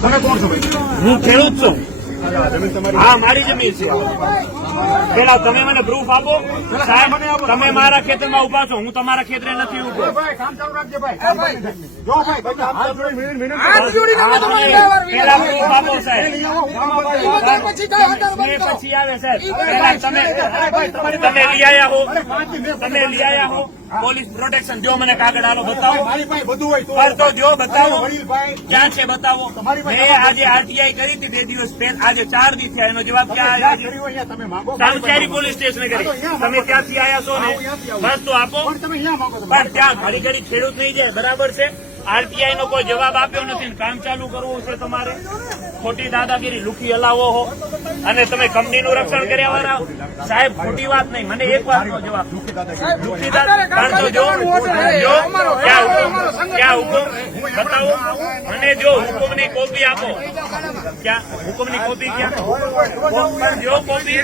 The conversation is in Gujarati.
તમે કોણ છો? હું ખેડૂત છું. જમીન તમારી? હા, મારી જમીન છે. પેલા તમે મને પ્રૂફ આપો. સાહેબ, તમે મારા ખેતરમાં ઉભા છો, હું તમારા ખેતરે નથી ઉભો. ભાઈ કામ ચાલુ રાખજે ભાઈ. જો ભાઈ બધા હાથ જોડી મિનિટ પેલા પ્રૂફ આપો સાહેબ. પછી આવે સાહેબ. પેલા તમે લઈ આવ્યા હો, તમે લઈ આવ્યા હો પોલીસ પ્રોટેક્શન. જો મને કાગળ આલો બતાવો. મારી પાસે બધું હોય પર તો જો બતાવો વડીલભાઈ ક્યાં છે, બતાવો. મેં આજે આરટીઆઈ કરી હતી 2 દિવસ પહેલા, આજે 4 દી થયા. એનો જવાબ ક્યાં આવ્યો? કર્યું અહીંયા તમે માંગો. સામચારી પોલીસ સ્ટેશન કરી. તમે ત્યાંથી આવ્યા છો ને, બસ તો આપો. પણ તમે અહીંયા માંગો. પણ ત્યાં ઘડી ઘડી ખેડૂત નહીં જાય, બરાબર છે. આરટીઆઈ નો કોઈ જવાબ આપ્યો નથી. કામ ચાલુ કરવું છે તમારે. ખોટી દાદાગીરી લુકી હલાવો હો અને તમે કંપનીનું રક્ષણ કર્યા વાળા. સાહેબ, ખોટી વાત નહીં. મને એક વાતનો જવાબ. લુકી દાદા જો ક્યાં હુકમ બતાવો મને. જો હુકમની કોપી આપો. ક્યાં હુકમની કોપી? ક્યાં જો કોપી